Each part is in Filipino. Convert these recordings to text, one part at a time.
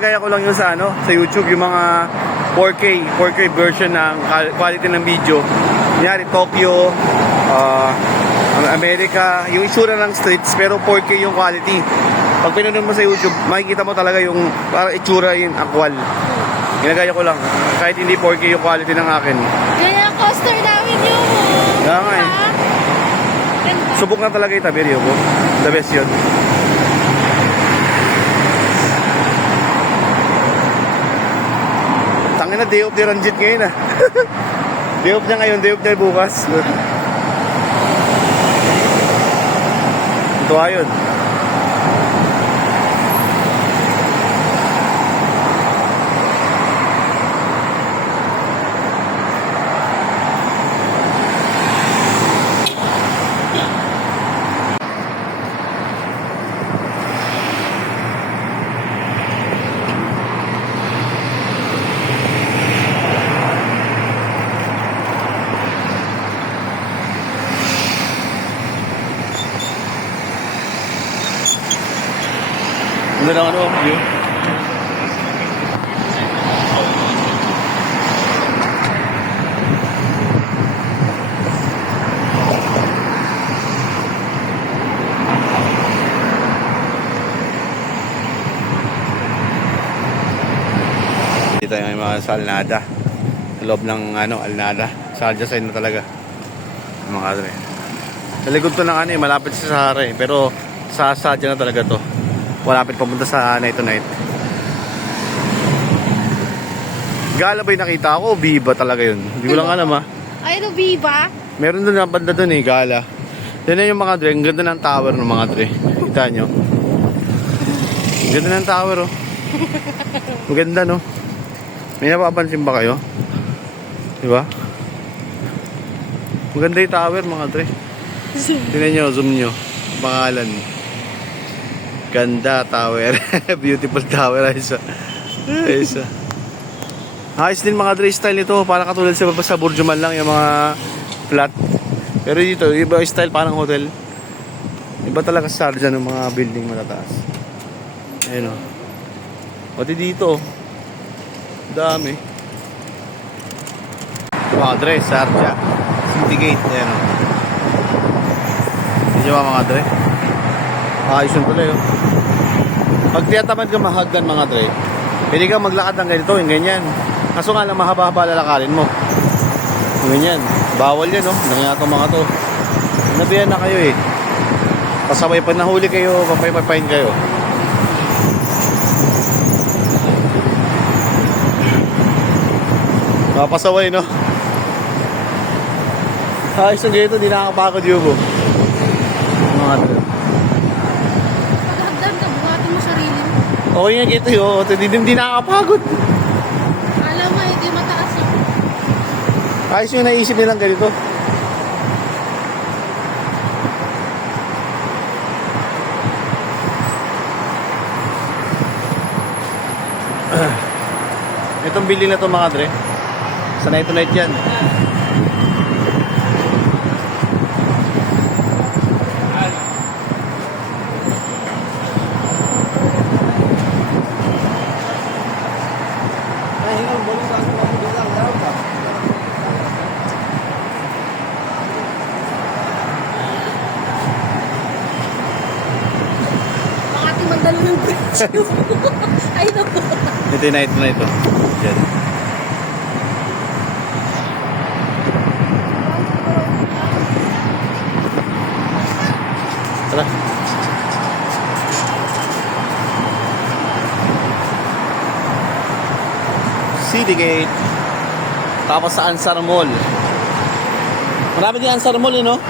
ginagaya ko lang yun sa sa YouTube, yung mga 4K version ng quality ng video. Kunyari Tokyo, America, yung itsura ng streets pero 4K yung quality. Pag pinanood mo sa YouTube, makikita mo talaga yung parang itsura yung actual. Ginagaya ko lang kahit hindi 4K yung quality ng akin. Kaya coaster namin yun. Kaya nga eh. Subok na talaga yung Tabi Ryoko. The best yun. Tangin na, day off ni Ranjit ngayon ah. Day off niya ngayon, day off niya bukas. Ito ayun. Ano lang view? Dito tayo mga sa Alnada. Sa loob ng Alnada. Sa Aljasay na talaga. Mga kadre. Sa likod to ng malapit sa Sahara eh. Pero sa Sadya na talaga to. Malapit papunta sa Night to Night. Gala ba yung nakita ko? Viva talaga yun. Hindi ko lang alam ha. Ay, Viva? Meron doon ang banda doon Gala. Yan na yung mga dre. Ang ganda ng tower ng mga dre. Kita nyo? Ang ganda ng tower oh. Ang ganda no. May napapansin ba kayo? Diba? Maganda yung tower mga dre. Tingnan nyo, zoom nyo. Pangalan. Ganda tower. Beautiful tower. Ayos. Ayos din mga dre style nito. Parang katulad sa Burjuman lang yung mga flat. Pero dito, iba style parang hotel. Iba talaga sa Sharjah ng mga building matataas. Ayun o. Pati dito. Dami. Mga dre, Sharjah. City Gate. Ayun o. Hindi nyo ba mga dre? Ayos yun pala yun. Pag tiyatamad ka mahagdan mga dre, pwede ka maglakad ng ganito, yung ganyan. Kaso nga lang mahaba-haba lalakarin mo. Yung ganyan. Bawal yan, no? Nangyayat mga to. Nabiyan na kayo eh. Pasaway pag nahuli kayo, papay-papayin kayo. Pasaway, no? Ayos yung ganito, di nakakapakod yung po. Mga dre. Okay nga gito yun. Hindi nakakapagod. Alam mo, hindi mataas yun. Ayos yung naisip nilang ganito. Itong building na to mga dre. Sa Night to Night yan. Mandalo ng bridge. Ay, naku. Ito yung Night to Night to. Yan. Tara. City Gate. Tapos sa Ansar Mall. Marami din Ansar Mall no?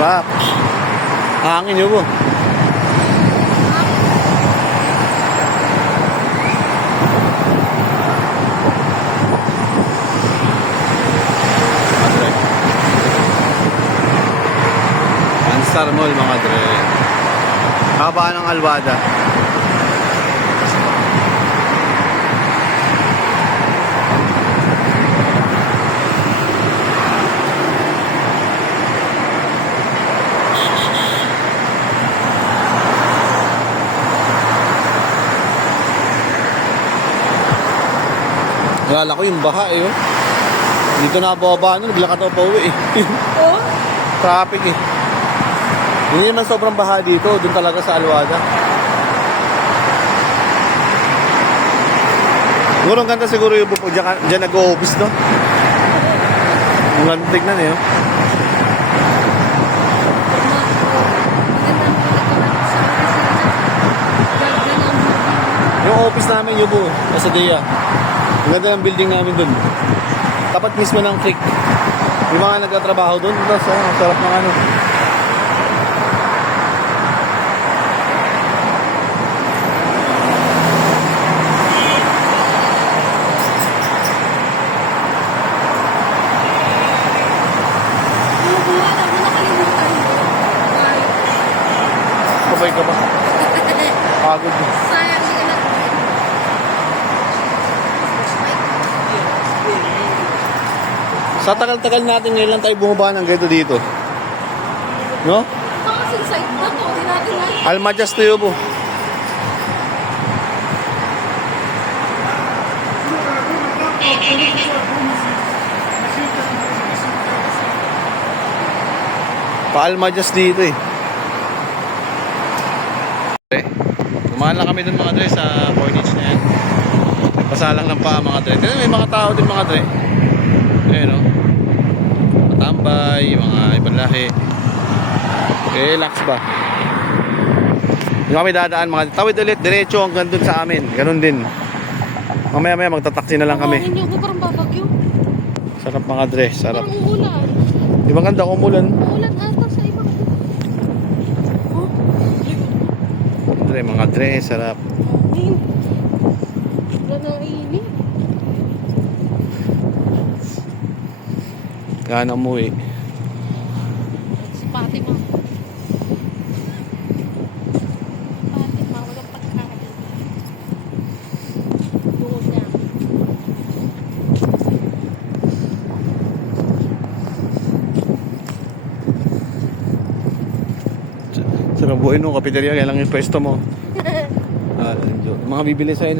Sarap. Hangin yun po. Ansar Mall mga dre. Haba ng Alwada. Naalala ko yung baha eh. Oh. Dito na bababa nun, naglakad ako pa uwi eh. Oh? Traffic eh. Hindi naman sobrang baha dito, dun talaga sa Aluada. Siguro ang ganda siguro yung pag dyan nag-o-office, no? Ang ganda tignan eh. Oh. Yung office namin, Yubo, nasa Dea. Ang ganda ng building namin dun. Tapat mismo ng creek. Yung mga nagtatrabaho dun, tapos ang sarap ng ano. Sabay ka ba? Pagod eh. Sayang, hindi ka na. Sa tagal-tagal natin ngayon lang tayo bumaba ng ganito dito. No? Kasing site na to, hindi natin na. Almajas to Yubo. Pa-Almajas dito eh. Dumaan lang kami dun mga dre sa coinage na yan. Pasalang lang pa mga dre. Tignan, may mga tao din mga dre. Ayun o. Matambay, mga ibang lahi. Relax ba? Yung kami dadaan mga tawid ulit, diretso hanggang dun sa amin. Ganun din. Mamaya magtataksi na lang kami. Hangin yung parang babagyo. Sarap mga dre, sarap. Parang umulan. Di ba ganda umulan? Umulan ata sa ibang. Oh, Dre, mga dre, sarap. hangin. Wala na ini. Gana umuwi. Si Fatima. Fatima, walang pagkain. Buhog niya. Sarap buhay nung kapiterya, kaya lang yung pwesto mo. Mga bibili sa'yo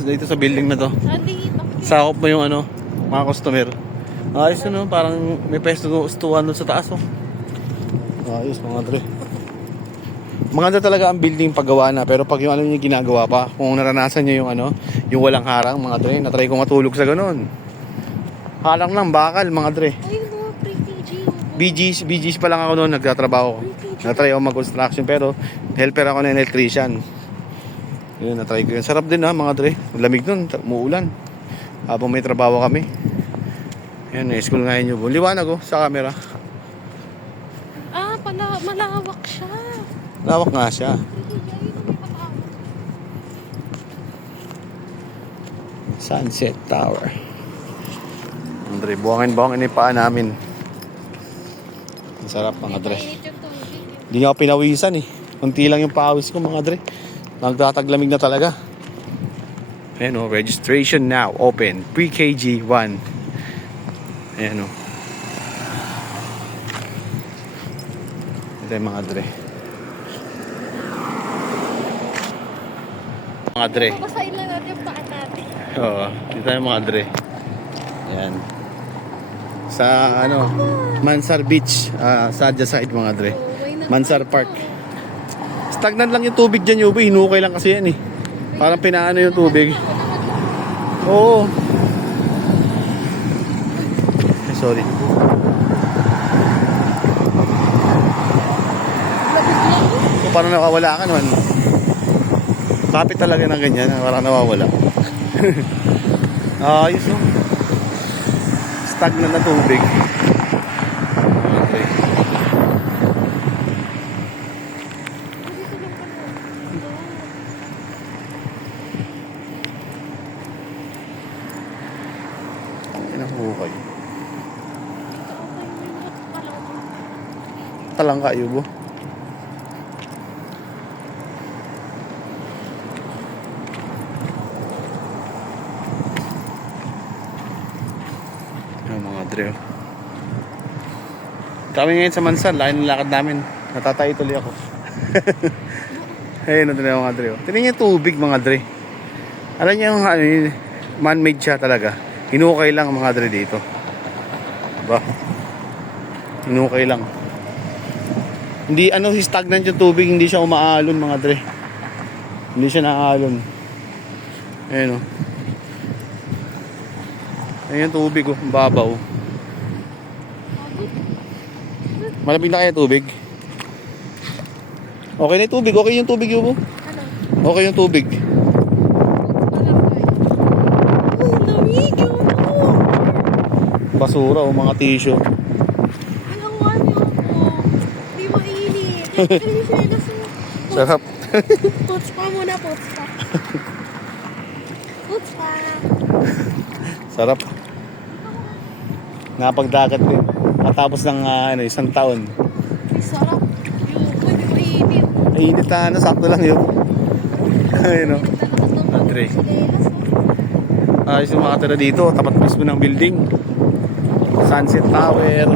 dito sa building na to. Andito. Sakop mo yung ano, mga customer. Ayos yun, no? Parang may pwesto doon sa taas. Oh. Ayos mga dre. Maganda talaga ang building paggawa na, pero pag yung alam niyo ginagawa pa, kung naranasan niyo yung ano, yung walang harang mga dre, natry ko matulog sa ganun. Harang lang, bakal mga dre. Ay, no, pre-KG. BGs pa lang ako noon, nagtatrabaho. Natry ako mag-construction, pero helper ako ng electrician. Yun, natry ko yun. Sarap din ha mga dre. Lamig nun, umuulan. Habang may trabaho kami. Yan, school nga yun. Liwanag oh, sa camera. Ah, pala, malawak siya. Lawak nga siya. Sunset Tower. Andre, buhangin-buhangin yung paa namin. Ang sarap mga dre. Hindi nga ako pinawisan eh. Kunti lang yung pawis ko mga dre. Nagtataglamig na talaga. Ayan o, registration now open. Pre-KG 1. Ayan o. Ito yung mga dre. Mga dre. Babasahin lang natin yung paan natin. Oo, dito yung mga dre. Ayan. Sa ano, Mansar Beach, Sadya side mga dre. Mansar Park. Stagnant lang yung tubig dyan, Yubi. Hinukay lang kasi yan eh. Parang pinaano yung tubig. Oo. Ay, sorry. So, parang nawawala ka naman. Kapit talaga ng ganyan. Parang nawawala. Ayos no. Stagnant na tubig. Okay. Hukay. Talangka, Yubo. Yung mga drill. Kami ngayon sa Mansar, laking lakad namin. Natatay tuloy ako. Ayun, ito na yung mga drill. Tingnan niyo tubig mga drill. Alam niyo yung man-made siya talaga. Hinukay lang mga dre dito. Diba? Hinukay lang. Hindi stagnant yung tubig, hindi siya umaalon mga dre. Hindi siya naaalon. Ayan o. Ayan yung tubig o, babaw. Malamig na kaya tubig? Okay na yung tubig, okay yung tubig yun. Ano? Okay yung tubig. Oh, lamig yun. Basura o mga tissue. Alam mo ano yun? Oh, di mainit. Ano yung sinelas mo? Sarap. Puts pa muna, puts pa. Puts pa. Sarap. Napagdagat din. Matapos ng isang taon. Ay, sarap. Yung, uy, di mainit. Ay, init na sakto lang yun. Ayun o. Andre. Ayos yung makatira dito, tapat mismo ng building. Sunset Tower.